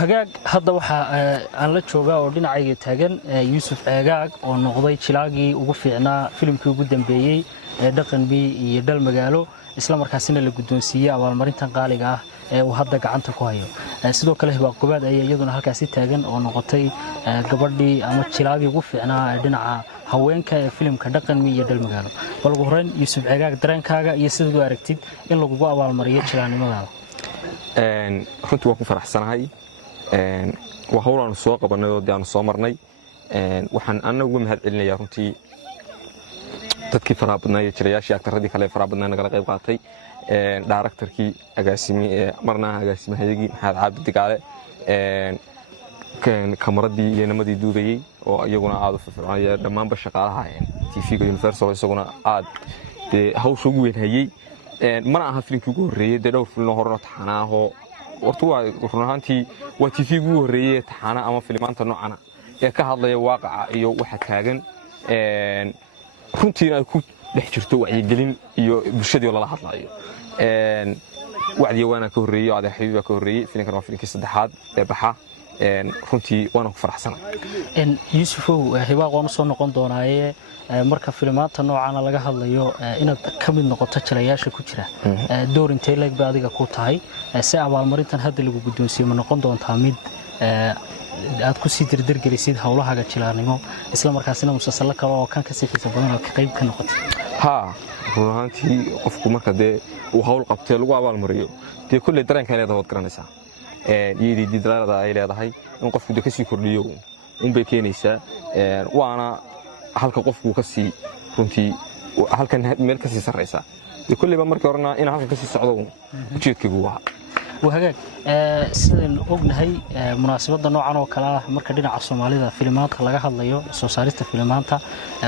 hagaag hadda waxa aan la joogaa oo dhinacayga taagan Yuusuf Ceegaag oo noqday jilaagii ugu fiicnaa filimkii ugu dambeeyay ee dhaqanbi iyo dal magaalo isla markaasina la guddoonsiiyay abaalmarintan qaaliga ah ee uu hadda gacanta ku hayo sidoo kale Hibaaq Gobaad ayaa iyaduna halkaas taagan oo noqotay gabadhii ama jilaagii ugu fiicnaa ee dhinaca haweenka ee filimka dhaqanbi iyo dal magaalo bal ugu horreyn Yuusuf Ceegaag dareenkaaga iyo sidoo aad aragtid in lagu abaalmariyo jilaanimadaada runtii waan ku faraxsanahay waa hawl aan soo qabanay oo aan soo marnay waxaan anagu mahad celinayaa runtii dadkii faraha badnaa iyo jilayaashii aktaradii kale faraha badnaa nagala qayb qaatay directorkii marna agaasimahayagii Maxamed Cabdi Digaale kamaradii iyo namadii duubayay oo iyaguna aad u firfircoonaya dhammaanba shaqaalaha TV-ga Universal isaguna aad hawsha ugu weyn hayay mana aha filimkii ugu horreeyay dhowr film hore oo taxanaahoo wartu waa runaantii waa TV-ga ugu horreeyay taxana ama filmaanta noocana ee ka hadlaya waaqaca iyo waxa taagan runtii ay ku dhex jirto wacyigelin iyo bulshadii lala hadlayo wacdi waana ka horreeyay adeer xabiib ka horreeyay filimkan waa filimkii saddexaad ee baxa runtii waana ku faraxsanahay Yuusufow Hibaaq oo soo noqon doonaaye marka filmaanta noocana laga hadlayo inaad ka mid noqoto jilayaasha ku jira door intee leeg ba adiga ku tahay si abaalmarintan hadda lagu guddoonsiyo ma noqon doontaa mid aad ku sii dirdirgelisid hawlaha jilaanimo isla markaasina musalsal kale oo kan ka sii xiiso badan oo ka qayb ka noqotay runaantii qofku marka uu hawl qabtay lagu abaalmariyo kulli dareenka leedahay wad garanaysaa iyadii didraalada ay leedahay in qofku ka sii kordhiyo bay keenaysaa waana halka qofku ka sii runtii halkan meel ka sii sareysa kulliba markii horena in halka ka sii socdo ujeedkaygu waa وهاجاك سيدنا ognahay munaasabada noocan oo kala ah marka dhinaca Soomaalida filmaanta laga hadlayo soo saarista filmaanta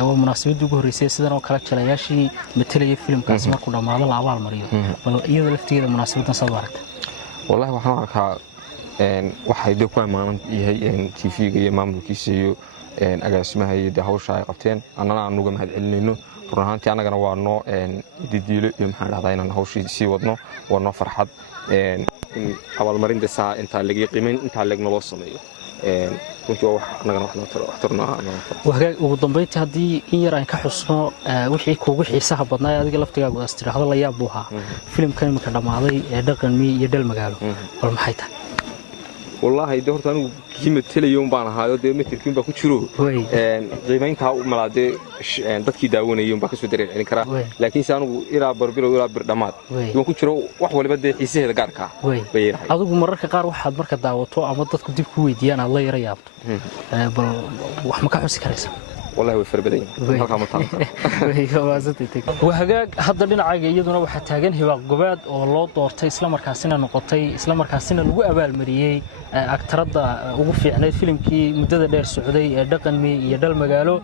waa munaasabad ugu horeysay sidan oo kala jilayaashii metelaya filmkaas markuu dhamaado la abaal mariyo bal iyada laftigeeda munaasabadan soo aragta wallahi waxaan arkaa waxay ku amaanan yahay TV-ga iyo maamulkiisa iyo agaasimaha iyo hawsha ay qabteen annana aan uga mahad celinayno runaantii anagana waa noo didiilo iyo maxaan dhahdaa inaan hawshii sii wadno waa noo farxad abaalmarinta saa inta laga qiimeyn inta laga noo sameeyo runtii wax anagana wax noo tarnaa wahagaag ugu dambeyntii haddii in yar aan ka xusno wixii kuugu xiisaha badnaa adiga laftigaagu aad tiraahdo la yaab buuha filimkan imika dhamaaday ee dhaqanmi iyo dal magaalo bal maxay tahay والله ده horta anigu kiimatay yoon baan ahaayo meterkiin baa ku jiro qiimeynta u malaade dadkii daawanayeen baa ka soo dareerin kara laakiin anigu ilaa barbiro ilaa bir dhamaad waan ku jiro wax waliba xiisaheeda gaarka bay yahay adigu mararka qaar waxaad marka daawato ama dadku dib ku weydiiyaan aad la yara yaabto bal wax ma ka xusi karaysaa والله way farbaday halka ma taanto وهاجاك هذا اللي نعاق يدنا وحتاجن هباق جباد والله دورتي إسلام مركزنا نقطي إسلام مركزنا لجو أبال مريء أكترض وقف يعني فيلم كي مدة دير السعودي دقن مي يدل مجاله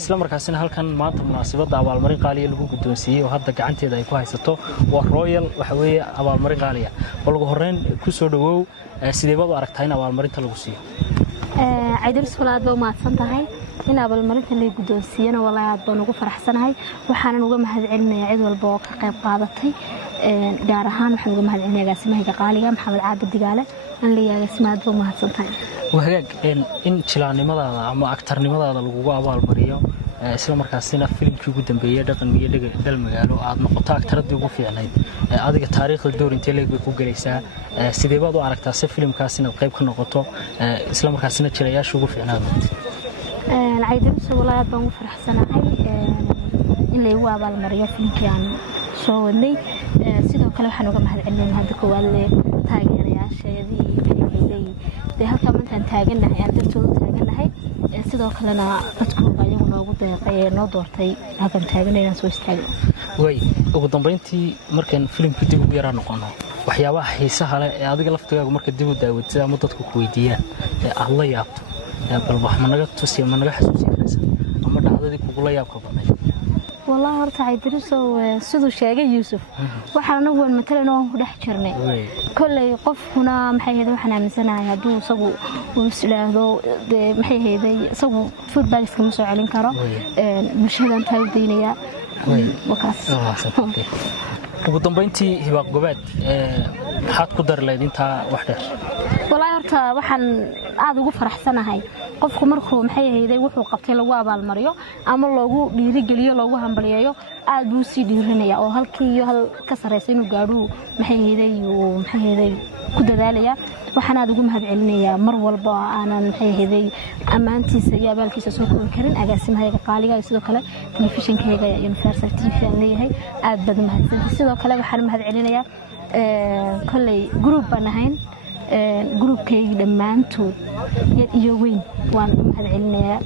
إسلام مركزنا هل كان مات مناسبة أبال مريء قالية لجو قدوسية وهذا كعنتي ذا يكون هيستو والرويال وحوي أبال مريء قالية والله هرين كسر دو سيدي بابا أركتين أبال مريء تلقوسية عيدل سولاد بوما صنتهاي إن abaalmarinta la guddoonsiiyana wallahi aad baan ugu faraxsanahay waxaan uga mahad celinayaa cid walba oo ka qayb qaadatay gaar ahaan waxaan uga mahad celinayaa agaasimaha qaaliga Maxamed Cabdi Digaale aan leeyahay ismaad buu mahadsantahay wahagaag in jilaanimadaada ama aktarnimadaada lagu abaalmariyo isla markaasina filimkii ugu dambeeyay dhaqanka dal magaalo aad noqoto aktaradii ugu fiicnayd adiga taariikhda door intee leeg bay ku galaysaa sidee baad u aragtaa si filimkaasina qayb ka noqoto isla markaasina jilayaasha ugu fiicnayd عيدل سولاد بان فرحسناhay in la igu abaal mariyo filimkan soo wadnay sidoo kale waxaan uga mahad celinayaa hadda koowaad taageerayaasheedii filimkayda halka maanta taaganahay aan dadkooda taaganahay sidoo kalena dadku ayagu noogu deeqay noo doortay halkan taaganayna soo istaagay way ugu dambeyntii markaan filimkii dib u yaraa noqono waxyaabaha xiisaha leh ee adiga laftigaagu marka dib u daawatay ama dadku ku weydiiyaan aad la yaabto bal wax ma naga tusiyo ma naga xasuusin karaysaa ama dhacdadii kugu la yaabka badnay والله horta Idriso sidoo sheegay Yuusuf waxaan ugu matalan oo ku dhex jirnay kulay qofkuna maxay ahayd waxaan aaminsanahay haduu isagu uu islaado maxay ahayd isagu football iska soo celin karo bulshadan taayidinaya wakaas ugu dambeyntii hibaaq gobaad maxaad ku dari lahayd intaa wax dheer والله horta waxaan aad ugu faraxsanahay qofku markuu maxay ahaydey wuxuu qabtay lagu abaalmariyo ama loogu dhiirigeliyo loogu hambaliyeeyo aad buu sii dhiirinaya oo halkii iyo hal ka sareysay inuu gaadho maxay ahaydey ku dadaalaya waxaan aad ugu mahadcelinayaa mar walba aanan maxay ahaydey ammaantiisa iyo abaalkiisa soo koobi karin agaasimahayga qaaliga sidoo kale telefishinkayga Universal TV aan leeyahay aad bad mahadsantahay sidoo kale waxaan mahadcelinayaa kolley group baan ahayn groupkayga dhammaantood iyo weyn waan mahadcelinayaa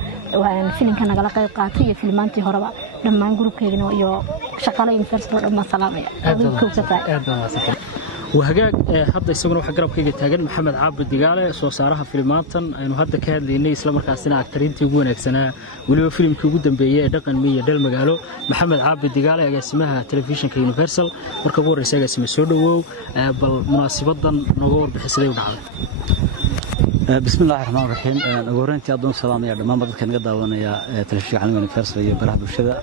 waan filimka nagala qayb qaatay iyo filmaantii horeba dhammaan groupkaygana iyo shaqaale Universal dhammaan salaamaya وهجاج حتى يسوون واحد قرب كي تاجر محمد عابد دجالة صوصارها في الماتن إنه هذا كهذا اللي إسلام مركزنا أكترين تيجون أكسنا ولو فيلم كوجودن بيه دقن مية دل مجاله محمد عابد دجالة اسمها تلفزيون كيونيفرسال مركبور رسالة اسمه سودو بالمناسبة نقول بحسابه ونعم بسم الله الرحمن الرحيم أقولنتي أدون سلام يا جماعة بدك نقدر وانا يا تلفزيون على يونيفرسال يبرح بالشدة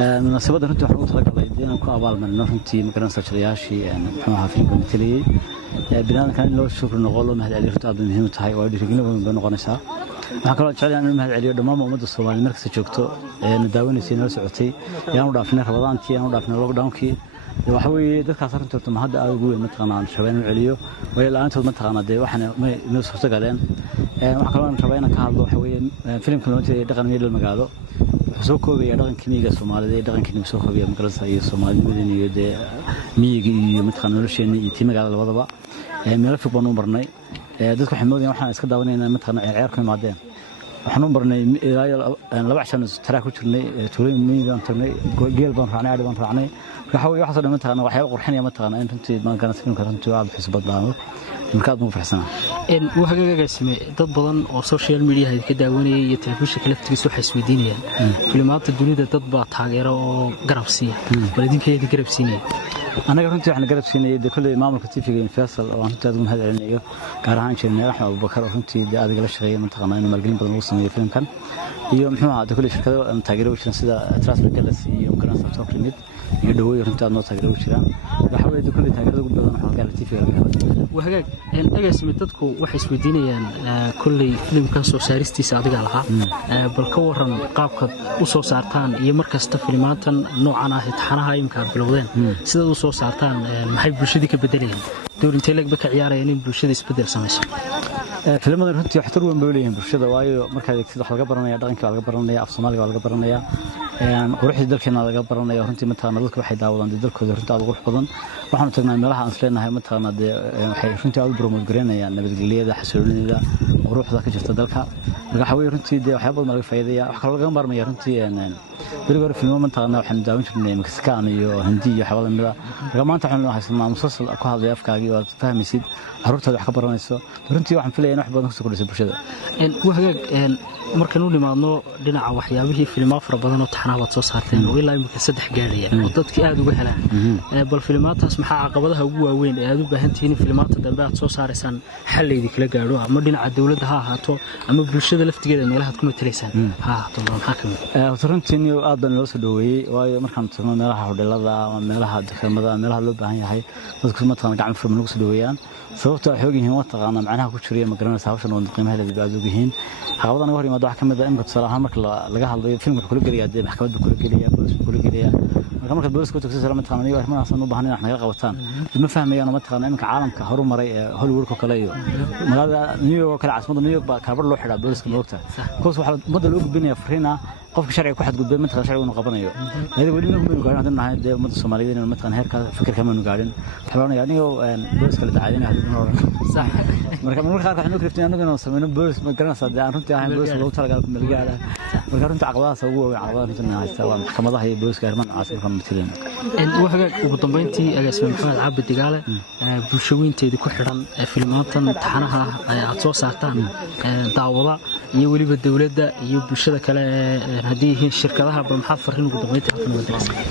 مناسبة runtii waxaan ugu talagalay inaan ku abaalmarino runtii magaranaysayaashii maxaa filimka mataliyay binaadamkan in loo shukr noqo loo mahadceliyo runtii aad muhiim u tahay oo dhiirigelin weyn bay noqonaysaa waxaan kaloo jecel inaan mahadceliyo dhammaan ummadda Soomaaliyeed markasta joogto ee daawanaysa noo socotay yaan u dhaafnay rabadaantii yaan u dhaafnay lockdownkii waxa weeye dadkaas runtii horta hadda aad ugu weyn mataqaanaan shabeen u celiyo way laantood mataqaanaa de waxaan ma soo galeen waxa kaloo aan rabaa inaan ka hadlo waxa weeye filimka loo jeeday dhaqan meel magaalo soo koobaya dhaqanka miyiga Soomaaliyeed ee dhaqanka soo koobaya magaalada iyo Soomaaliyeed iyo de miyiga iyo mataqaanaa nolosheena iyo tii magaalada labadaba meel fog baan u marnay dadku waxay moodayaan waxaan iska daawaneynaa mataqaanaa ciyaar ku imaadeen waxaan u marnay laba cashan taraa ku jirnay tuulooyin miyiga aan tagnay geel baan raacnay aad baan raacnay waxa weeye waxa soo dhamaan mataqaanaa waxyaabo qurxinaya mataqaanaa in runtii magaalada filimka runtii aad xisbad laamo markaad ugu faraxsanaa وهجاج اسمه dad badan oo social media ay ka daawanayay iyo telefishinka laftigiisa waxay isweydiinayaan filmaanta dunida dad baa taageero oo garab siiya walaadinkeedii garab siinay anaga runtii waxaan garab siinay kulay maamulka TV-ga Universal oo runtii aad ugu mahadcelinayo gaar ahaan Sheekh Axmed Abubakar oo runtii adiga la shaqeeyay mataqaanaa inuu maalgelin badan ugu sameeyo filimkan iyo muxuu ahaa kulay shirkado taageero u jiraan sida Transfer Galaxy iyo Galaxy Talk Limit iyo dhaweey runtii aad noo taageero u jiraan waxa weeye kulay taageerada ugu badan waxa gaar TV-ga وهجاج أجلس من تدكو وحس بدينيا كل فيلم كان سوساريستي صادق لها بالكورن قابك وصوص عرتان يمركز تفيلمات نوعنا هتحناها يمكن بلودين سيدا وصوص عرتان محب بشديك بدلين دور انتلك بك عيارة يعني بشدي بدل سمش فيلمنا runtii waxtar weyn bay leeyihiin bulshada waayo markaad eegtid wax laga baranaya dhaqanka laga baranaya af Soomaaliga laga baranaya quruxda dalkeena laga baranaya runtii mataqaanaa dadku waxay daawadaan dalkooda runtii aad ugu badan waxaan tagnaa meelaha aan isleenahay mataqaanaa waxay runtii aad u promote gareynayaan nabadgelyada xasiloonida quruxda ka jirta dalka waxa weeye runtii waxyaabo badan laga faa'iideeyaa wax kale laga marmaya runtii berigoor filmo mataqaanaa waxaan daawan jirnay Mexican iyo Hindi iyo xawala mida maanta waxaan haysanaa musalsal ku hadlay afkaaga oo aad fahmaysid carruurtaada wax ka baranayso runtii waxaan filayaa in wax badan ku soo kordhisay bulshada وهجاج markan u nimaadno dhinaca waxyaabihii filmo fara badan oo taxanaabad soo saarteen oo ilaa imika 3 gaaraya oo dadkii aad uga helaan bal filmaantaas maxaa caqabadaha ugu waaweyn ee aad u baahan tihiin filmaanta dambe aad soo saaraysan xalleedii kala gaaro ama dhinaca dawladda ha ahaato ama bulshada laftigeeda meelaha aad ku mataleysaan ha ahaato maxaa kamid runtii aad baan loo soo dhaweeyay waayo markaan tagno meelaha hodheelada ama meelaha dukaamada meelaha loo baahan yahay dadku mataqaanaa gacmo furan ugu soo dhaweeyaan sababtoo ah xoog yihiin mataqaanaa macnaha ku jiriya magaranaysa hawshan oo qiimaha leedahay aad ugu yihiin caqabadaha ugu hormaad waxa kamid ah in salaha marka laga hadlayo filmka kula galiya maxkamadda kula galiya booliska kula galiya marka booliska tagsi salaam mataqaanaa iyo waxaan u baahnaa naga qabataan ma fahmayaan mataqaanaa in caalamka horumaray ee Hollywood ka kale iyo magaalada New York kala caasimada New York baa kaabar loo xiraa booliska moogta koos waxa umada loo gudbinaya fariina qofka sharciga ku xadgudbay mataqaanaa sharciga uu qabanaayo ayada wali inuu gaarin hadana nahay umada Soomaaliyeed inuu mataqaanaa heerka fikirka ma gaarin waxaan aniga booliska la dacaynaa صح marka qaar waxaan u kirifteen anagu inaan sameeyno boolis ma garanaysaa aan runtii ahayn boolis loo talagalay milgaala marka runtii caqabadahaas ugu weyn caqabadaha runtii haysta waa maxkamadaha iyo booliska arrimaha caasimka matileen وهجاج ugu dambeyntii agaasima Maxamed Caabid Digaale bulshooyinteedii ku xiran filmaantan taxanaha aad soo saartaan daawada iyo waliba dawladda iyo bulshada kale hadii yihiin shirkadaha bal maxaa fariin ugu dambeyntii aad madrasada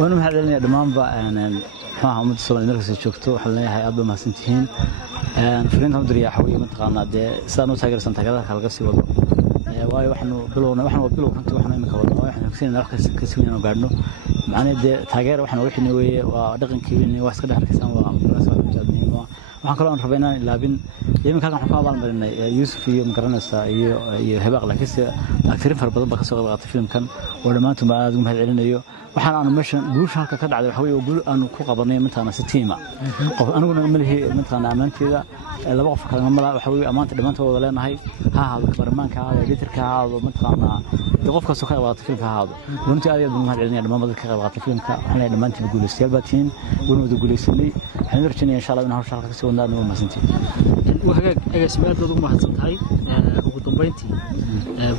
waanu mahadcelinayaa dhamaanba waxaan ummadda Soomaaliyeed markasta joogto waxaan leeyahay aad u mahadsantihiin fariinta u diriyaa xawii mataqaanaa sidaan u taageersan taageerada kale laga sii wado waayo waxaan bilownay runtii waxaan imika wadnaa waxaan hogsiinaa wax ka sii weyn oo gaadhno macnaheed taageer waxaan ugu xidhnay weeye waa dhaqankeennii waa iska dhaxalkaysan waa muhiim waxaan kaloo aan rabay inaan ilaabin iminka halkan waxaan ku abaalmarinay yuusuf iyo magaranaysa iyo hebaaq laakiinse aktarin fara badan baa ka soo qayb qaatay filimkan oo dhammaantood aad ugu mahad celinayo waxaan aanu meeshan guusha halka ka dhacday waxa weeye guul aanu ku qabanay intaana si tiima qof aniguna ma lihi intaana amaanteeda laba qof kale ma laha waxa weeye amaanta dhamaantood wada leenahay ha ahaado barnaamijka ha ahaado editorka ha ahaado intaana qof kasta ka qayb qaatay filimka ha ahaado runtii aad ugu mahad celinaya dhammaan dadka ka qayb qaatay filimka waxaan leeyahay dhammaantiin guulaystayaal baa tihiin wada guulaysanay waxaan rajaynayaa insha Allah in hawsha halka ka soo wadaadno waa mahadsantiin وهاجاك أجسمات ضد ما هتصنتهاي وقدام بينتي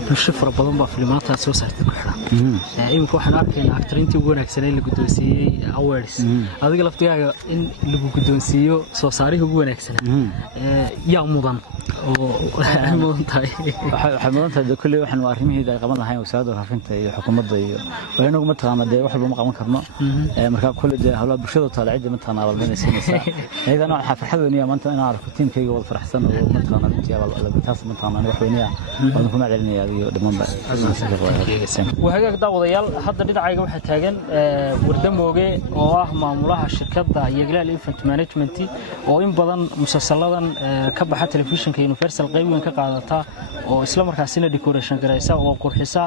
بالشفرة بدن بفيلماتها سوسة تكحرة يمكن واحد عارفين أكترينتي وجونا كسنين اللي قدوا سي أوردز هذا قلت يا إن اللي قدوا سيو صاري هو جونا كسنة يا مضن مضن تاي حمضن تاي كل واحد وعارفين هذا قبل هاي وساعد وعارفين تاي حكومة ضي وهنا قمت أنا ده واحد بمقام كرنا مركب كل ده هلا بشدة طالع عدة متى أنا بالبين السنة إذا أنا حفر حذو إني ما أنت أنا أعرف التيم كي يقول فرح سنة ومتى أنا بنتي ولا بتحس متى أنا وحويني بنكون علني هذه دمان بقى وهاجاك ده وضيال حتى دين عايق واحد تاجن وردم وجه واه معمولها الشركات ده يجلى الإنفنت مانجمنتي وإن بدن مسلسلات كبحة تلفزيون كيونيفرسال قيمة كقاعدتها وإسلام مركزين ديكوريشن كرئيسة وقرحسة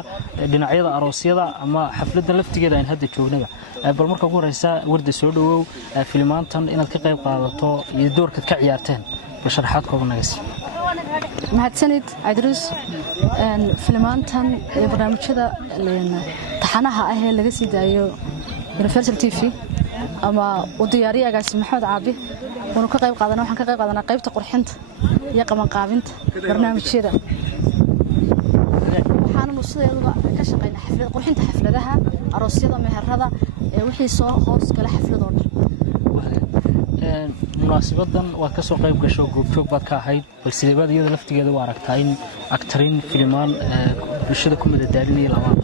دنعية أروسية أما حفلة لفت كده إن هذا تشوفنا بالمركز قرحسة ورد سودو فيلمان تن إن الكقيم قاعدته يدور كعيارتين بشرحات كوبنا جس mahadsanid Idris filmaantan barnaamijyada taxanaha ah ee laga sii daayo Universal TV ama u diyaariyagaas Maxamed Caabi oo ka qayb qaadanaa waxaan ka qayb qaadanaa qaybta qurxinta iyo qaban qaabinta barnaamijyada waxaan sidoo ka shaqeynaa xaflad qurxinta xafladaha aroosyada meherada wixii soo hoos gala xafladooda munaasabadan waa ka soo qayb gasho goobjoog baad ka ahayd balse dibadda iyada laftigeeda waa aragtaa in aktarin filmaan bulshada ku madadaalinaya labaad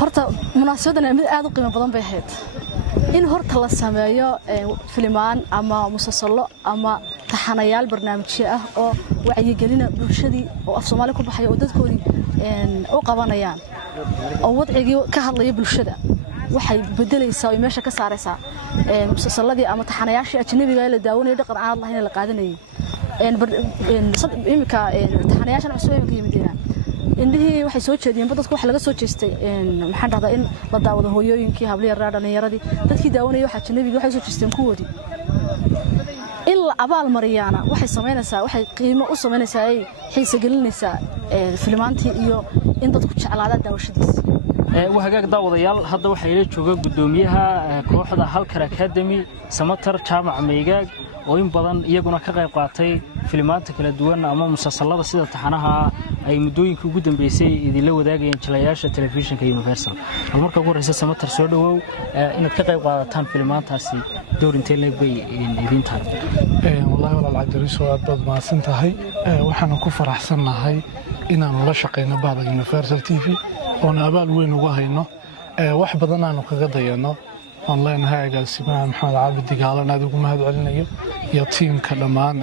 horta munaasabadan mid aad u qiimo badan bay ahayd in horta la sameeyo filmaan ama musalsalo ama taxanayaal barnaamijyo ah oo wacyigelina bulshadii oo af Soomaali ku baxay oo dadkoodii u qabanayaan oo wadcigii ka hadlaya bulshada waxay bedelaysaa oo meesha ka saaraysaa musalsaladii ama taxanayaashii ajnabiga ee la daawanayay dhaqan aan lahayn la qaadanayay imika taxanayaashan cusub ee yimideen indhihii waxay soo jeediyeen dadku wax laga soo jeestay maxaan dhahdaa in la daawado hooyooyinkii habliya dhalinyaradii dadkii daawanayay waxa ajnabiga waxay soo jeesteen kuwoodii in la abaal mariyana waxay sameynaysaa waxay qiimo u sameynaysaa ay xiisa gelinaysaa filmaantii iyo in dadku jeclaadaan daawashadiisa وهاجاك ده وضيال هذا وحيله جوجا قدوميها كوحدة هالكر أكاديمي سمتر جامع ميجاج وين بدن يجونا كقيب قاطي فيلمات كلا دوان أمام مسلسلات سيدة تحناها أي مدوين كوجودن بيسي إذا لو ده جين شلاياش التلفزيون كيونيفرسال المركز أقول رئيس سمتر سودو إن كقيب قاطان فيلمات هسي دور انتلك بي إذين تان والله ولا العجريس وأبد ما سنتهاي وحنا كفر أحسننا هاي إن أنا لشقينا بعض يونيفرسال تي في أنا أبال وين وهاينا واحد بدنا نقعد ضينا أونلاين هاي جالسين محمد عابد قالنا دوكم هذا علينا يا تيم كلمان